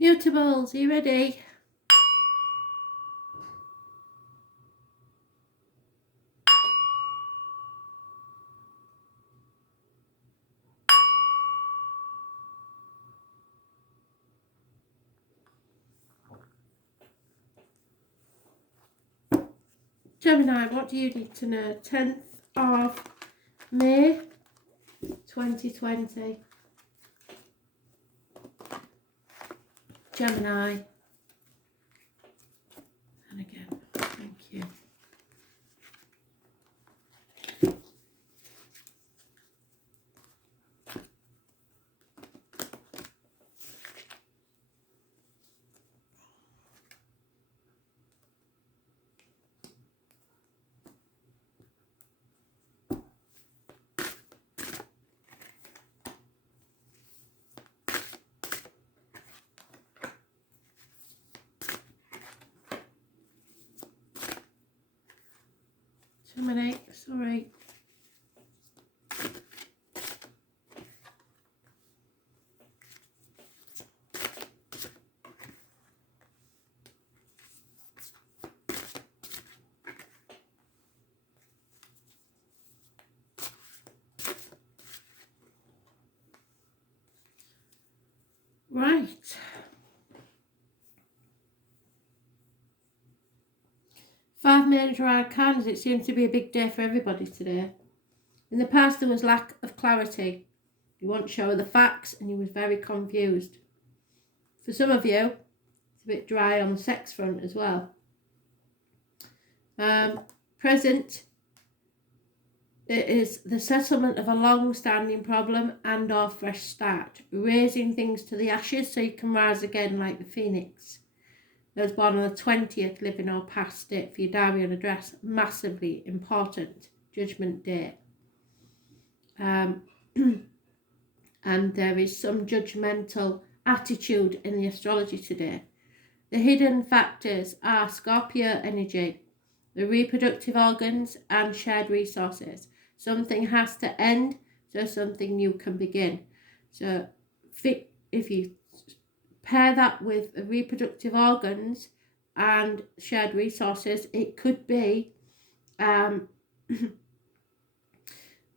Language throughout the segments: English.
Mutables, are you ready? Gemini, what do you need to know? 10th of May 2020. Gemini. And again, thank you. Gemini, sorry. Right. Five major arcana. It seems to be a big day for everybody today. In the past, there was lack of clarity. You weren't sure of the facts and you was very confused. For some of you, it's a bit dry on the sex front as well. Present, it is the settlement of a long-standing problem and or fresh start. Raising things to the ashes so you can rise again like the phoenix. Those born on the 20th, living or past date for your diary and address, massively important judgment date. And there is some judgmental attitude in the astrology today. The hidden factors are Scorpio energy, the reproductive organs and shared resources. Something has to end so something new can begin. So if you pair that with the reproductive organs and shared resources, it could be that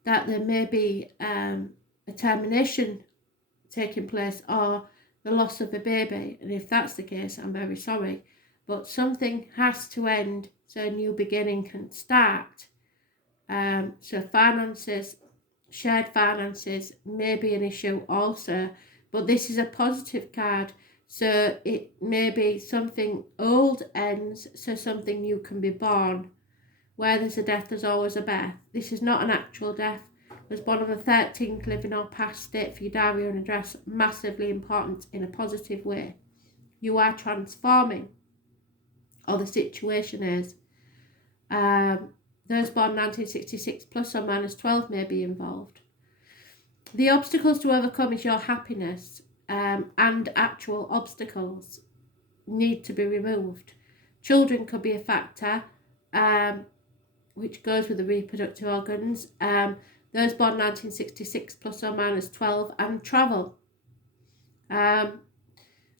there may be a termination taking place or the loss of a baby. And if that's the case, I'm very sorry. But something has to end so a new beginning can start. So finances, shared finances may be an issue also. But this is a positive card, so it may be something old ends so something new can be born. Where there's a death, there's always a birth. This is not an actual death. There's born on the 13th, living or past date for your diary and address, massively important in a positive way. You are transforming, or the situation is. Those born 1966 plus or minus 12 may be involved. The obstacles to overcome is your happiness, and actual obstacles need to be removed. Children could be a factor, which goes with the reproductive organs. Those born 1966 plus or minus 12, and travel.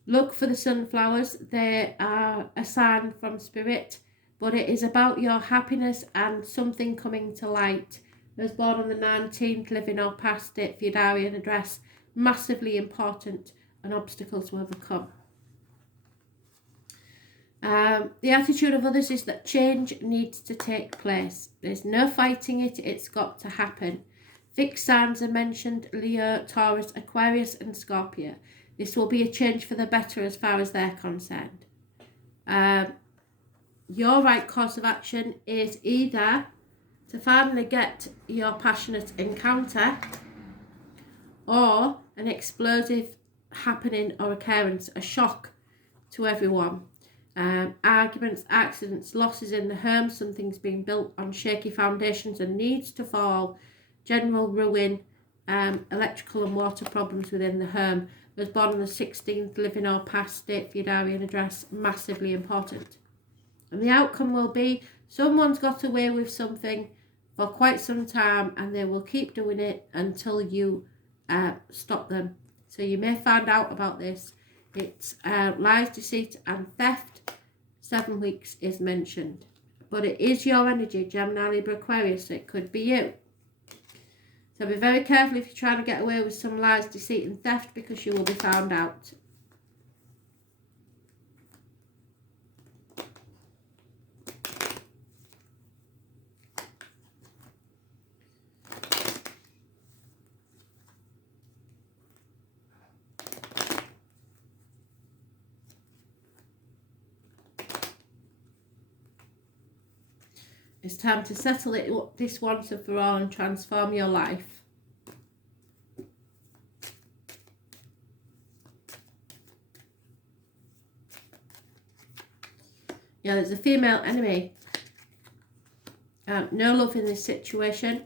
Look for the sunflowers. They are a sign from spirit, but it is about your happiness and something coming to light. Those born on the 19th, living or past date for your diary and address, massively important, an obstacle to overcome. The attitude of others is that change needs to take place. There's no fighting it, it's got to happen. Fixed signs are mentioned: Leo, Taurus, Aquarius and Scorpio. This will be a change for the better as far as they're concerned. Your right course of action is either to finally get your passionate encounter or an explosive happening or occurrence, a shock to everyone. Arguments, accidents, losses in the home, something's being built on shaky foundations and needs to fall, general ruin, electrical and water problems within the home. Was born on the 16th, living or past date for your diary and address, massively important. And the outcome will be someone's got away with something for quite some time and they will keep doing it until you stop them. So you may find out about this It's lies, deceit and theft. 7 weeks is mentioned. But it is your energy, Gemini, Libra, Aquarius, so it could be you. So be very careful if you're trying to get away with some lies, deceit and theft, because you will be found out. It's time to settle this once and for all and transform your life. Yeah, there's a female enemy. No love in this situation.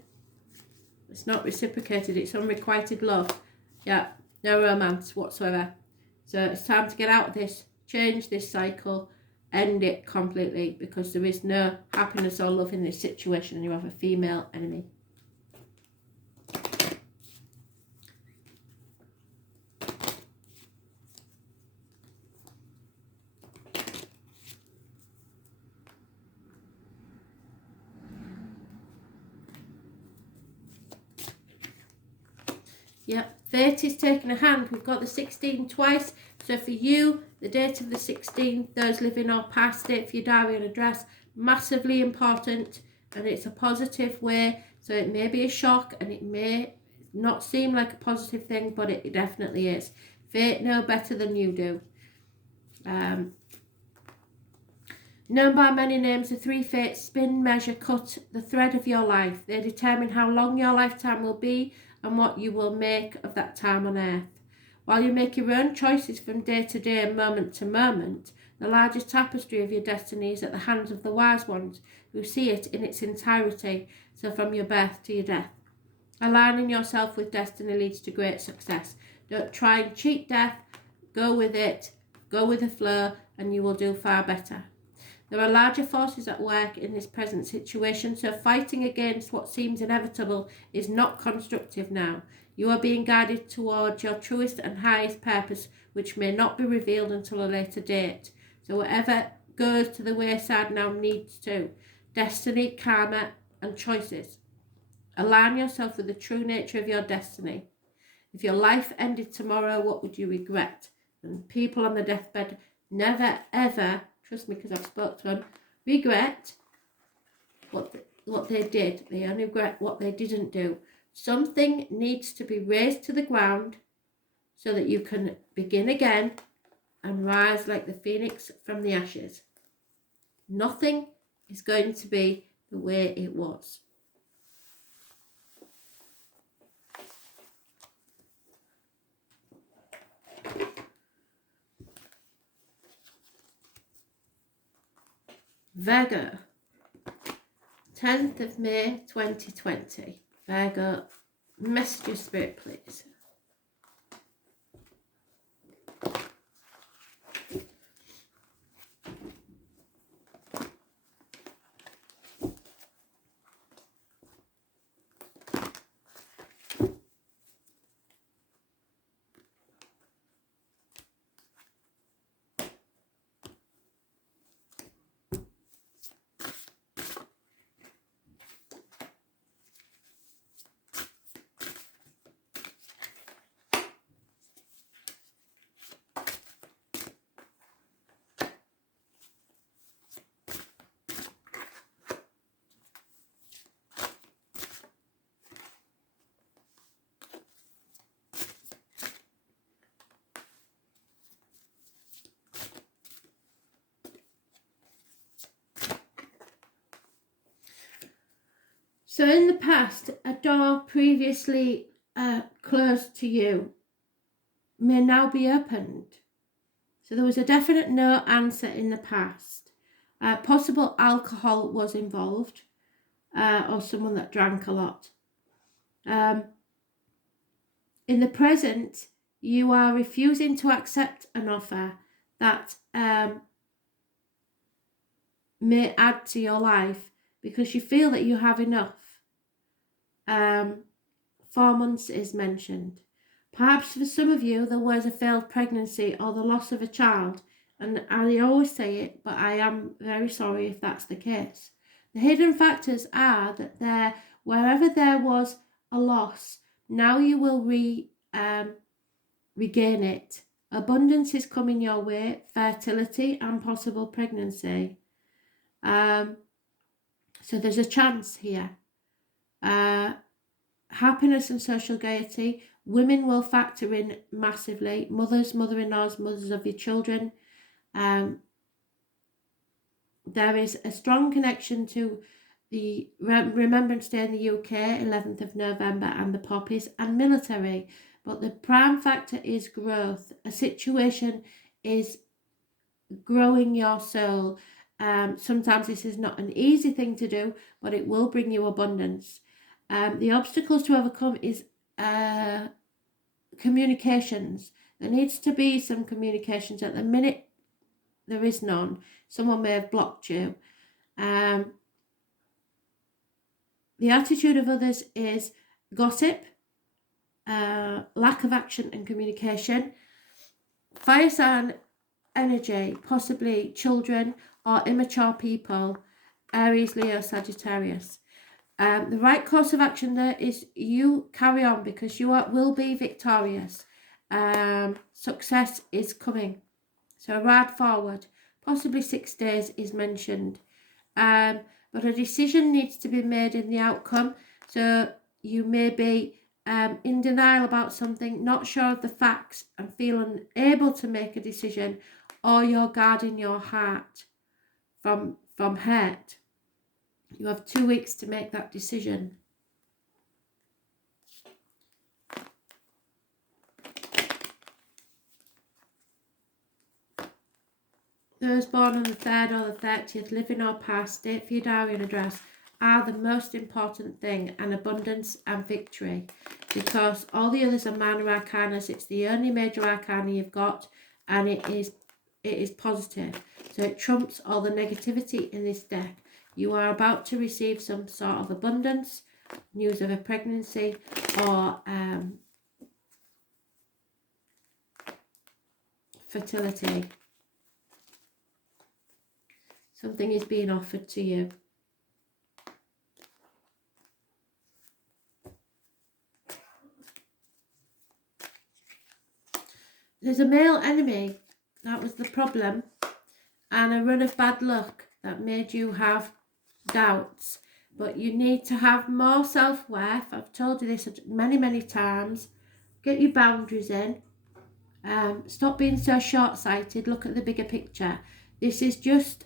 It's not reciprocated. It's unrequited love. Yeah, no romance whatsoever. So it's time to get out of this, change this cycle, end it completely, because there is no happiness or love in this situation and you have a female enemy. Yep, fate is taking a hand. We've got the 16 twice. So for you, the date of the 16th, those living or past it, for your diary and address, massively important, and it's a positive way. So it may be a shock and it may not seem like a positive thing, but it definitely is. Fate know better than you do. Known by many names, the three fates spin, measure, cut the thread of your life. They determine how long your lifetime will be and what you will make of that time on earth. While you make your own choices from day to day and moment to moment, the largest tapestry of your destiny is at the hands of the wise ones who see it in its entirety, so from your birth to your death. Aligning yourself with destiny leads to great success. Don't try and cheat death. Go with it. Go with the flow and you will do far better. There are larger forces at work in this present situation, so fighting against what seems inevitable is not constructive now. You are being guided towards your truest and highest purpose, which may not be revealed until a later date. So whatever goes to the wayside now needs to. Destiny, karma, and choices. Align yourself with the true nature of your destiny. If your life ended tomorrow, what would you regret? And people on the deathbed never, ever, trust me because I've spoke to them, regret what they did. They only regret what they didn't do. Something needs to be razed to the ground so that you can begin again and rise like the phoenix from the ashes. Nothing is going to be the way it was. Virgo, 10th of May 2020. Virgo, message your spirit, please. So in the past, a door previously closed to you may now be opened. So there was a definite no answer in the past. Possible alcohol was involved, or someone that drank a lot. In the present, you are refusing to accept an offer that may add to your life because you feel that you have enough. 4 months is mentioned. Perhaps for some of you, there was a failed pregnancy or the loss of a child. And I always say it, but I am very sorry if that's the case. The hidden factors are that wherever there was a loss, now you will regain it. Abundance is coming your way, fertility and possible pregnancy. So there's a chance here. Happiness and social gaiety. Women will factor in massively. Mothers, mother-in-laws, mothers of your children. There is a strong connection to the Remembrance Day in the UK, 11th of November, and the poppies and military. But the prime factor is growth. A situation is growing your soul. Sometimes this is not an easy thing to do, but it will bring you abundance. The obstacles to overcome is communications. There needs to be some communications. At the minute, there is none. Someone may have blocked you. The attitude of others is gossip, lack of action and communication. Fire sign energy, possibly children or immature people, Aries, Leo, Sagittarius. The right course of action there is you carry on because you will be victorious. Success is coming. So ride forward. Possibly 6 days is mentioned. But a decision needs to be made in the outcome. So you may be in denial about something, not sure of the facts and feel unable to make a decision, or you're guarding your heart from hurt. You have 2 weeks to make that decision. Those born on the 3rd or the 30th, living or past, date for your diary and address, are the most important thing, and abundance and victory. Because all the others are minor arcanas. It's the only major arcana you've got, and it is positive. So it trumps all the negativity in this deck. You are about to receive some sort of abundance, news of a pregnancy, or fertility. Something is being offered to you. There's a male enemy. That was the problem. And a run of bad luck that made you have doubts. But you need to have more self-worth. I've told you this many, many times. Get your boundaries in. Stop being so short-sighted. Look at the bigger picture. This is just,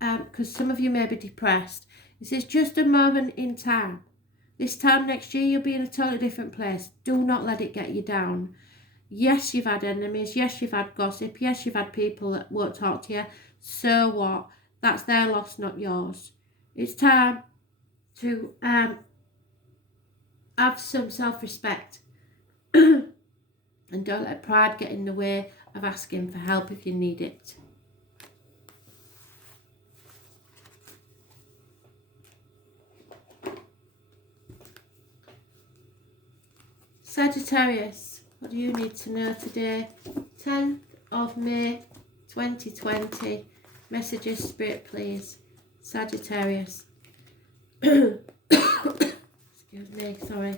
because some of you may be depressed. This is just a moment in time. This time next year, you'll be in a totally different place. Do not let it get you down. Yes, you've had enemies. Yes, you've had gossip. Yes, you've had people that won't talk to you. So what? That's their loss, not yours. It's time to have some self-respect. And don't let pride get in the way of asking for help if you need it. Sagittarius, what do you need to know today? 10th of May 2020. Messages, Spirit, please. Sagittarius. Excuse me, sorry.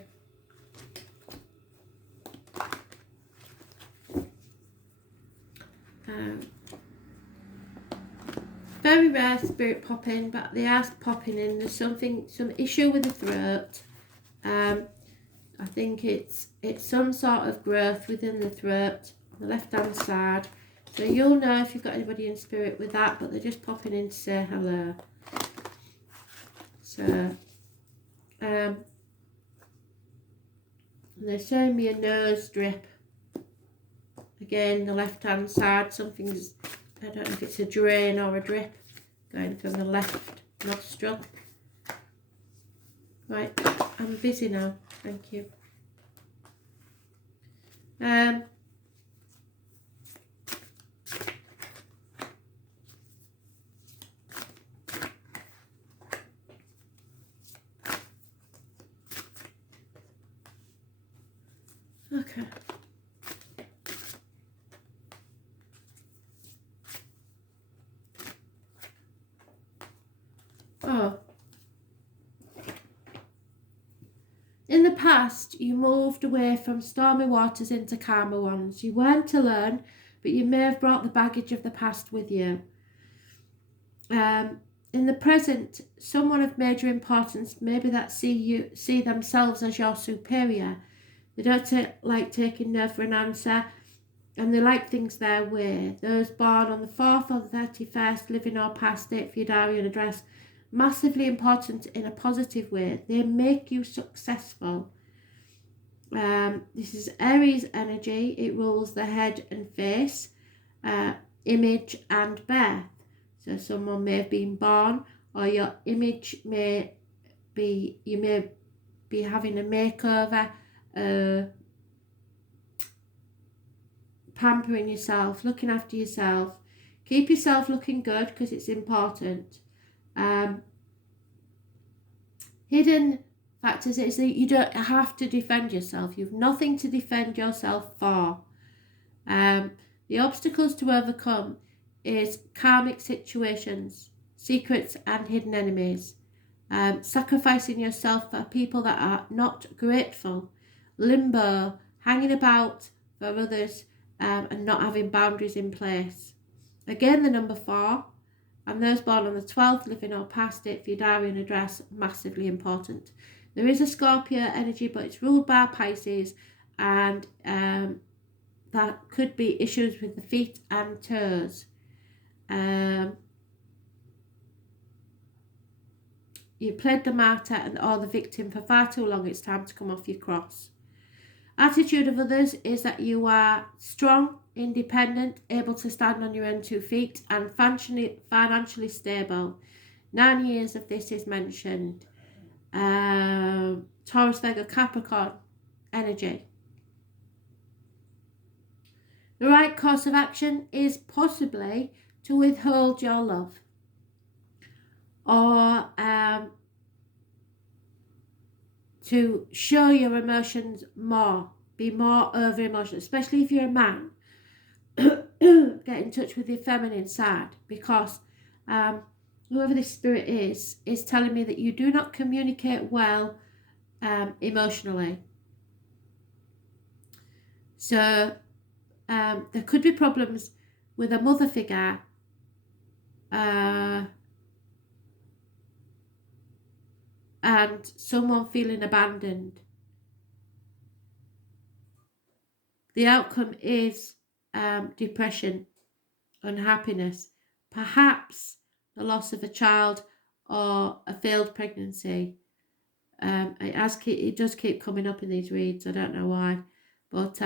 Very rare spirit popping, but they are popping in. There's some issue with the throat. I think it's some sort of growth within the throat on the left hand side. So you'll know if you've got anybody in spirit with that, but they're just popping in to say hello. So they're showing me a nose drip. Again, the left hand side, something's, I don't know if it's a drain or a drip going from the left nostril. Right, I'm busy now. Thank you. Okay. past, you moved away from stormy waters into calmer ones. You weren't to learn, but you may have brought the baggage of the past with you. In the present, someone of major importance, maybe that see themselves as your superior. They don't like taking no for an answer, and they like things their way. Those born on the 4th or the 31st, living or past date for your diary and address, massively important in a positive way. They make you successful. This is Aries energy. It rules the head and face, image and birth. So someone may have been born, or your image may be, you may be having a makeover, pampering yourself, looking after yourself. Keep yourself looking good because it's important. Hidden factors is that you don't have to defend yourself. You've nothing to defend yourself for. The obstacles to overcome is karmic situations, secrets and hidden enemies. Sacrificing yourself for people that are not grateful. Limbo, hanging about for others, and not having boundaries in place. Again, the number 4, and those born on the 12th, living or past it for your diary and address, massively important. There is a Scorpio energy, but it's ruled by Pisces, and that could be issues with the feet and toes. You played the martyr or the victim for far too long. It's time to come off your cross. Attitude of others is that you are strong, independent, able to stand on your own 2 feet, and financially stable. 9 years of this is mentioned. Taurus, Virgo, Capricorn energy. The right course of action is possibly to withhold your love, or to show your emotions more, be more over emotional, especially if you're a man. Get in touch with your feminine side, because whoever this spirit is telling me that you do not communicate well emotionally. So there could be problems with a mother figure, and someone feeling abandoned. The outcome is depression, unhappiness, perhaps the loss of a child or a failed pregnancy. It does keep coming up in these reads. I don't know why, but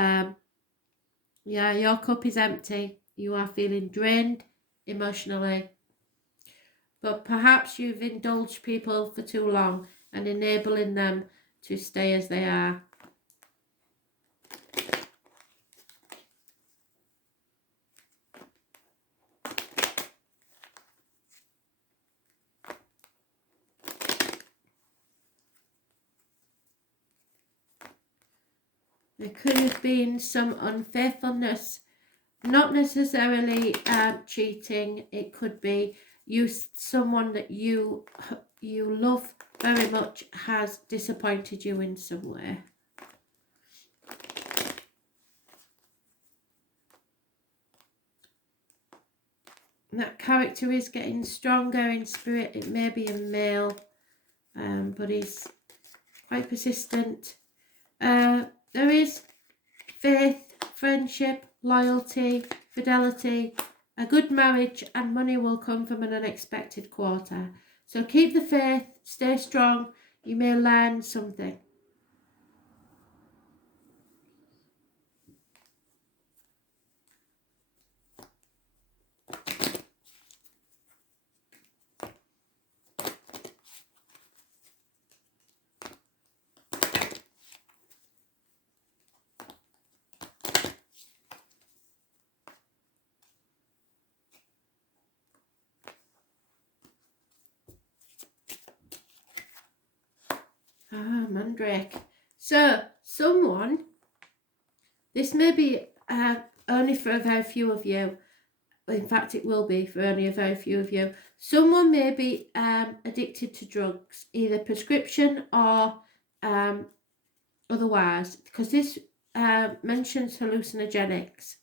yeah, your cup is empty. You are feeling drained emotionally, but perhaps you've indulged people for too long and enabling them to stay as they are. There could have been some unfaithfulness, not necessarily cheating. It could be someone that you love very much has disappointed you in some way. And that character is getting stronger in spirit. It may be a male, but he's quite persistent. There is faith, friendship, loyalty, fidelity, a good marriage, and money will come from an unexpected quarter. So keep the faith, stay strong. You may learn something. Mandrake. So someone, this may be only for a very few of you. In fact, it will be for only a very few of you. Someone may be addicted to drugs, either prescription or otherwise, because this mentions hallucinogenics.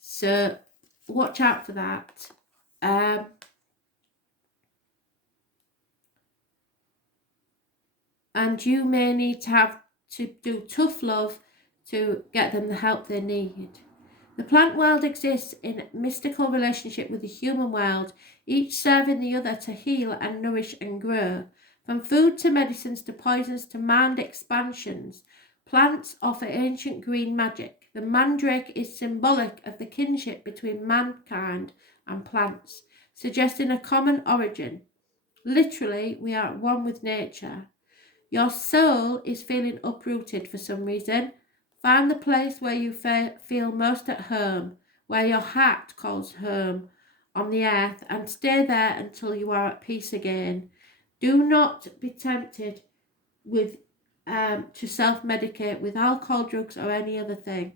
So watch out for that. And you may need to have to do tough love to get them the help they need. The plant world exists in mystical relationship with the human world, each serving the other to heal and nourish and grow. From food to medicines to poisons to mind expansions, plants offer ancient green magic. The mandrake is symbolic of the kinship between mankind and plants, suggesting a common origin. Literally, we are at one with nature. Your soul is feeling uprooted for some reason. Find the place where you feel most at home, where your heart calls home on the earth, and stay there until you are at peace again. Do not be tempted with to self-medicate with alcohol, drugs, or any other thing.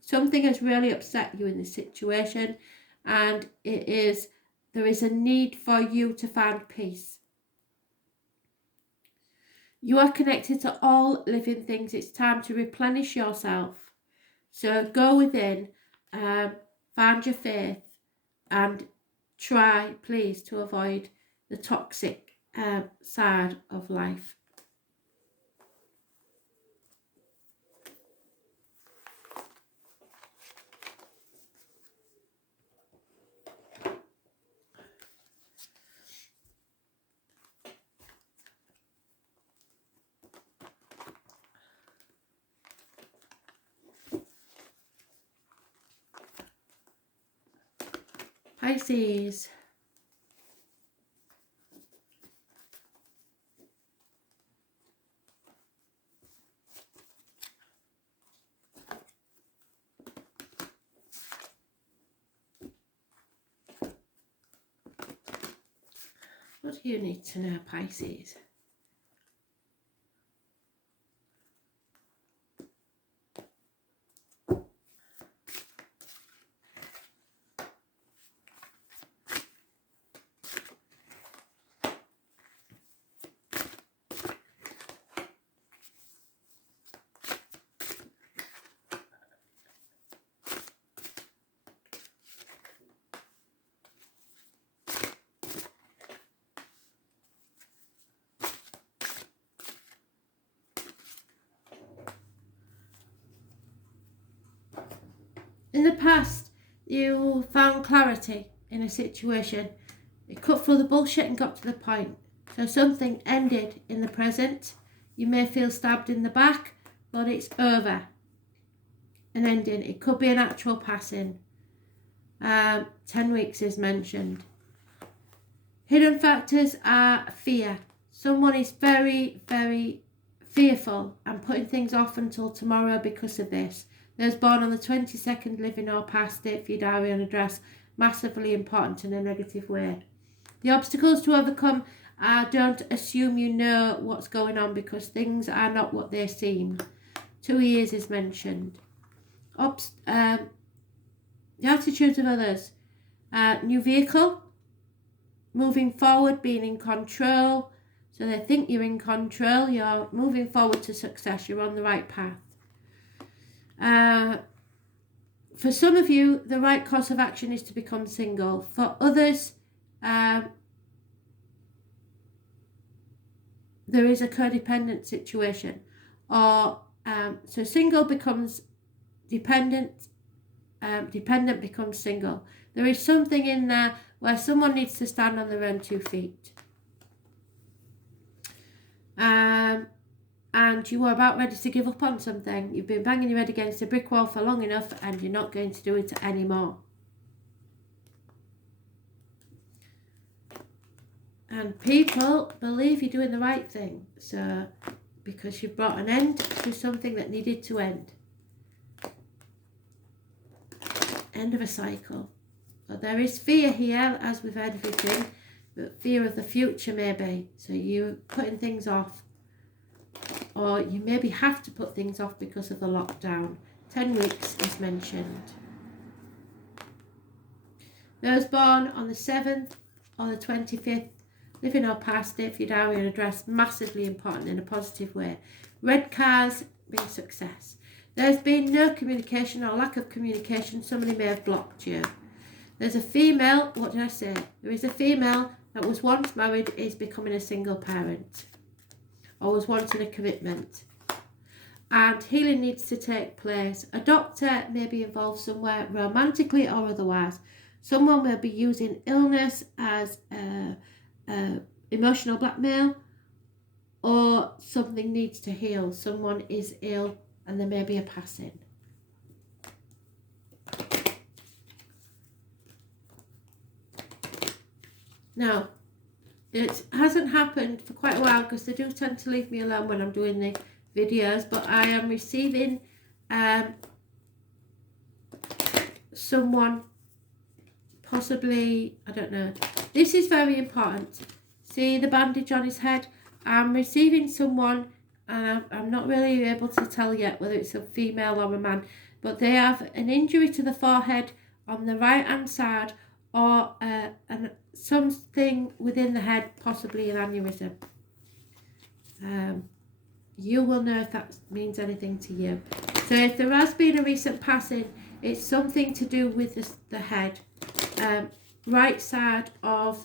Something has really upset you in this situation, and there is a need for you to find peace. You are connected to all living things. It's time to replenish yourself. So go within, find your faith, and try, please, to avoid the toxic side of life. Pisces. What do you need to know, Pisces? In the past, you found clarity in a situation. You cut through the bullshit and got to the point. So something ended in the present. You may feel stabbed in the back, but it's over. An ending. It could be an actual passing. 10 weeks is mentioned. Hidden factors are fear. Someone is very, very fearful and putting things off until tomorrow because of this. Those born on the 22nd, living or past date for your diary and address, massively important in a negative way. The obstacles to overcome are don't assume you know what's going on because things are not what they seem. 2 years is mentioned. The attitudes of others. New vehicle. Moving forward, being in control. So they think you're in control. You're moving forward to success. You're on the right path. For some of you, the right course of action is to become single. For others, there is a codependent situation. Or so single becomes dependent, dependent becomes single. There is something in there where someone needs to stand on their own 2 feet. And you are about ready to give up on something. You've been banging your head against a brick wall for long enough and you're not going to do it anymore. And people believe you're doing the right thing. So, because you've brought an end to something that needed to end. End of a cycle. But there is fear here, as with everything, but fear of the future maybe. So you're putting things off. Or you maybe have to put things off because of the lockdown. 10 weeks is mentioned. Those born on the 7th or the 25th, living or past date for your diary and address, massively important in a positive way. Red cars mean success. There's been no communication or lack of communication. Somebody may have blocked you. There's a female, what did I say? There is a female that was once married, is becoming a single parent, or was wanting a commitment. And healing needs to take place. A doctor may be involved somewhere, romantically or otherwise. Someone will be using illness as emotional blackmail, or something needs to heal. Someone is ill and there may be a passing. Now, it hasn't happened for quite a while because they do tend to leave me alone when I'm doing the videos, but I am receiving someone, possibly, I don't know. This is very important. See the bandage on his head? I'm receiving someone, and I'm not really able to tell yet whether it's a female or a man, but they have an injury to the forehead on the right hand side, or something within the head, possibly an aneurysm. You will know if that means anything to you. So if there has been a recent passing, it's something to do with the head, right side of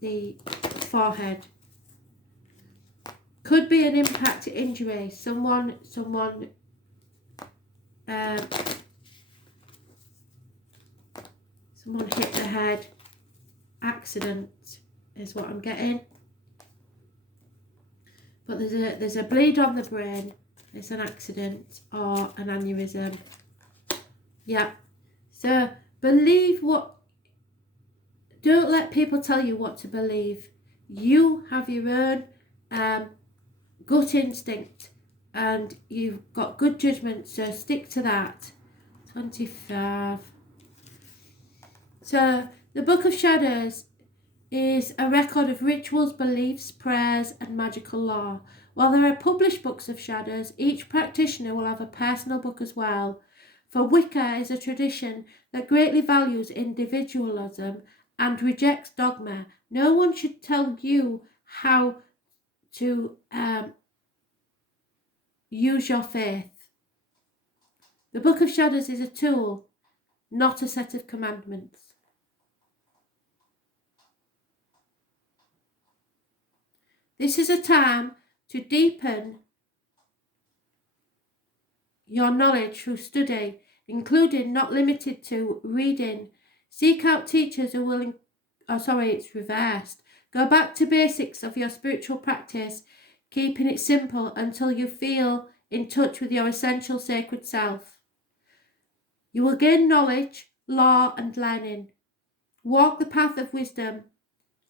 the forehead. Could be an impact injury. Someone hit the head. Accident is what I'm getting. But there's a bleed on the brain. It's an accident or an aneurysm. Yeah. So believe what. Don't let people tell you what to believe. You have your own gut instinct, and you've got good judgment. So stick to that. 25. So the Book of Shadows is a record of rituals, beliefs, prayers, and magical lore. While there are published books of shadows, each practitioner will have a personal book as well. For Wicca is a tradition that greatly values individualism and rejects dogma. No one should tell you how to use your faith. The Book of Shadows is a tool, not a set of commandments. This is a time to deepen your knowledge through study, including, not limited to, reading. Seek out teachers who will, it's reversed. Go back to basics of your spiritual practice, keeping it simple until you feel in touch with your essential sacred self. You will gain knowledge, law, and learning. Walk the path of wisdom.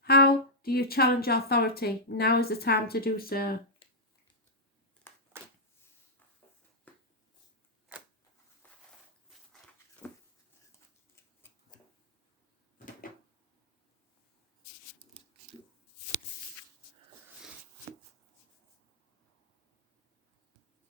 How do you challenge authority? Now is the time to do so.